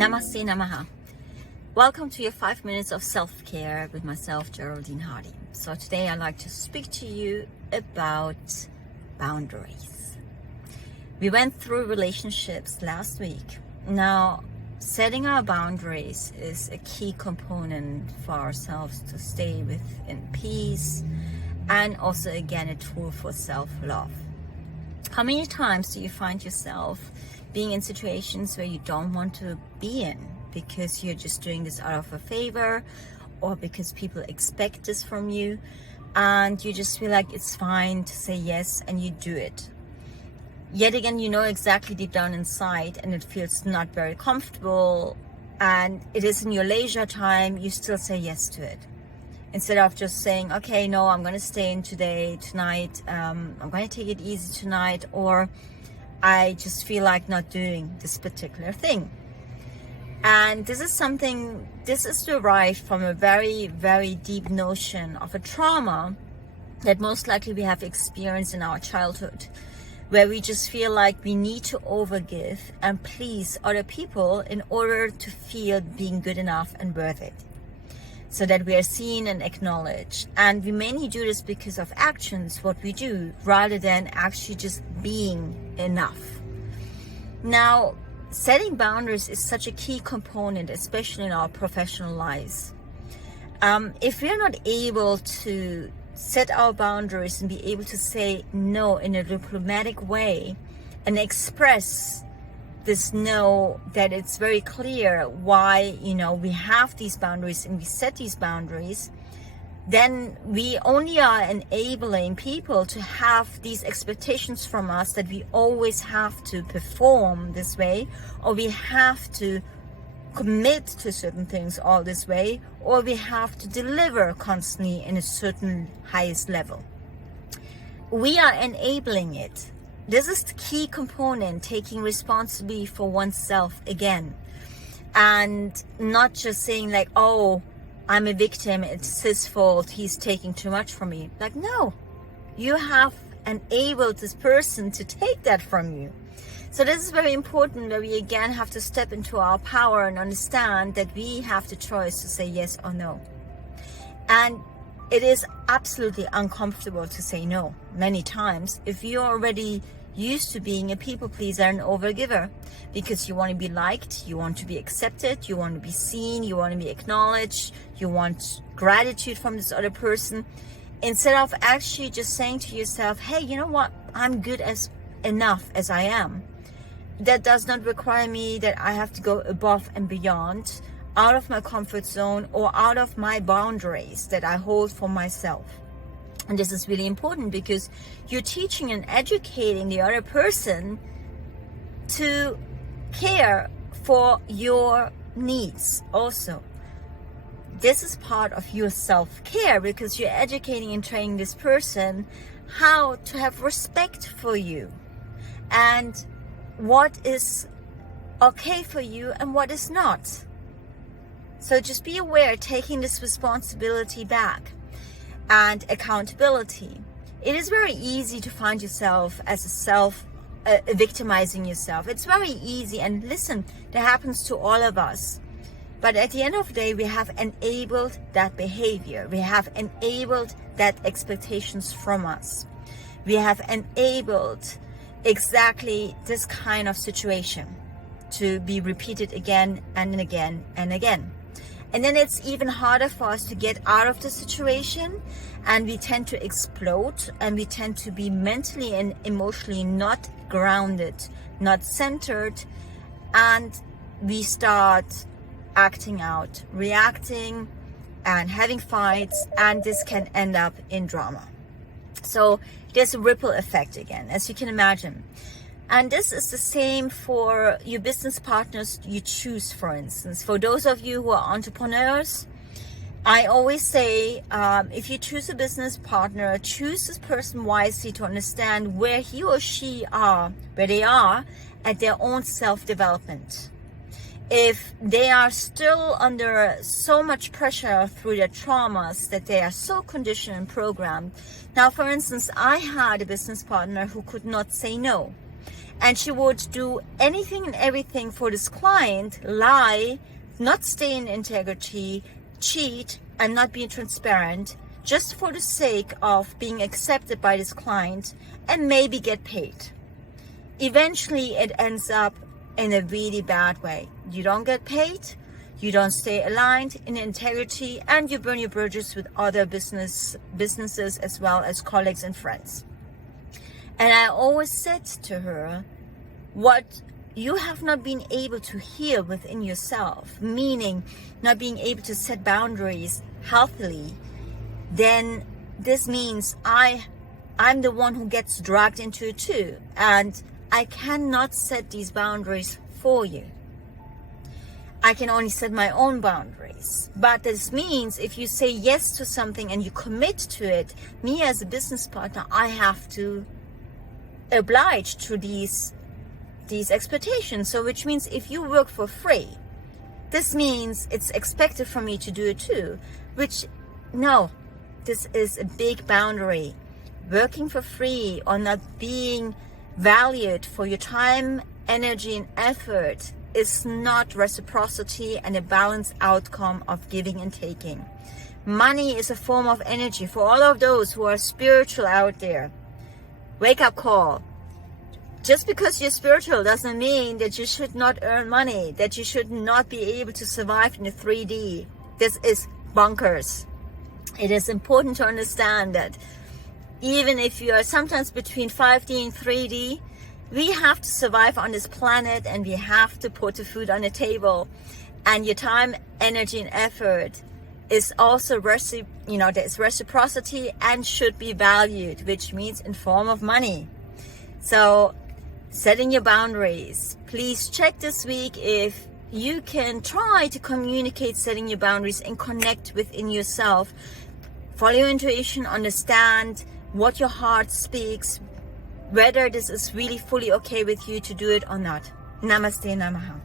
Namaste, Namaha. Welcome to your 5 minutes of self-care with myself, Geraldine. So today I'd like to speak to you about boundaries. We went through relationships last week. Now, setting our boundaries is a key component for ourselves to stay in peace, and also again a tool for self-love. How many times do you find yourself being in situations where you don't want to be in because you're just doing this out of a favor or because people expect this from you, and you just feel like it's fine to say yes and you do it? Yet again, you know exactly deep down inside, and it feels not very comfortable, and it is in your leisure time, you still say yes to it. Instead of just saying, okay, no, I'm going to stay in tonight, I'm going to take it easy tonight, or I just feel like not doing this particular thing. And this is derived from a very, very deep notion of a trauma that most likely we have experienced in our childhood, where we just feel like we need to overgive and please other people in order to feel being good enough and worth it, so that we are seen and acknowledged. And we mainly do this because of actions, what we do, rather than actually just being enough. Now, setting boundaries is such a key component, especially in our professional lives. If we're not able to set our boundaries and be able to say no in a diplomatic way and express this no, that it's very clear why we have these boundaries and we set these boundaries, then we only are enabling people to have these expectations from us that we always have to perform this way, or we have to commit to certain things all this way, or we have to deliver constantly in a certain highest level. We are enabling it. This is the key component, taking responsibility for oneself again, and not just saying like, oh, I'm a victim, it's his fault, he's taking too much from me. Like, no, you have enabled this person to take that from you. So this is very important, that we again have to step into our power and understand that we have the choice to say yes or no. And it is absolutely uncomfortable to say no many times if you're already used to being a people pleaser and overgiver, because you want to be liked, you want to be accepted, you want to be seen, you want to be acknowledged, you want gratitude from this other person, instead of actually just saying to yourself, hey, you know what, I'm good enough as I am. That does not require me that I have to go above and beyond, out of my comfort zone or out of my boundaries that I hold for myself. And this is really important because you're teaching and educating the other person to care for your needs also. This is part of your self-care, because you're educating and training this person how to have respect for you and what is okay for you and what is not. So just be aware, taking this responsibility back and accountability. It is very easy to find yourself as victimizing yourself. It's very easy, and listen, that happens to all of us. But at the end of the day, we have enabled that behavior. We have enabled that expectations from us. We have enabled exactly this kind of situation to be repeated again and again and again. And then it's even harder for us to get out of the situation, and we tend to explode, and we tend to be mentally and emotionally not grounded, not centered, and we start acting out, reacting, and having fights, and this can end up in drama. So there's a ripple effect again, as you can imagine. And this is the same for your business partners you choose, for instance. For those of you who are entrepreneurs, I always say, if you choose a business partner, choose this person wisely to understand where he or she are, where they are at their own self-development. If they are still under so much pressure through their traumas that they are so conditioned and programmed. Now, for instance, I had a business partner who could not say no. and she would do anything and everything for this client, lie, not stay in integrity, cheat, and not be transparent, just for the sake of being accepted by this client and maybe get paid. Eventually, it ends up in a really bad way. You don't get paid, you don't stay aligned in integrity, and you burn your bridges with other businesses as well as colleagues and friends. And I always said to her, what you have not been able to heal within yourself, meaning not being able to set boundaries healthily, then this means I'm the one who gets dragged into it too, and I cannot set these boundaries for you. I can only set my own boundaries. But this means if you say yes to something and you commit to it, me as a business partner, I have to oblige to these expectations. So which means if you work for free, this means it's expected from me to do it too. Which, no, this is a big boundary. Working for free or not being valued for your time, energy, and effort is not reciprocity and a balanced outcome of giving and taking. Money is a form of energy. For all of those who are spiritual out there, wake up call. Just because you're spiritual doesn't mean that you should not earn money, that you should not be able to survive in the 3D. This is bonkers. It is important to understand that even if you are sometimes between 5D and 3D, we have to survive on this planet and we have to put the food on the table. And your time, energy, and effort is also there's reciprocity and should be valued, which means in form of money. So setting your boundaries. Please check this week if you can try to communicate setting your boundaries and connect within yourself. Follow your intuition, understand what your heart speaks, whether this is really fully okay with you to do it or not. Namaste, Namaha.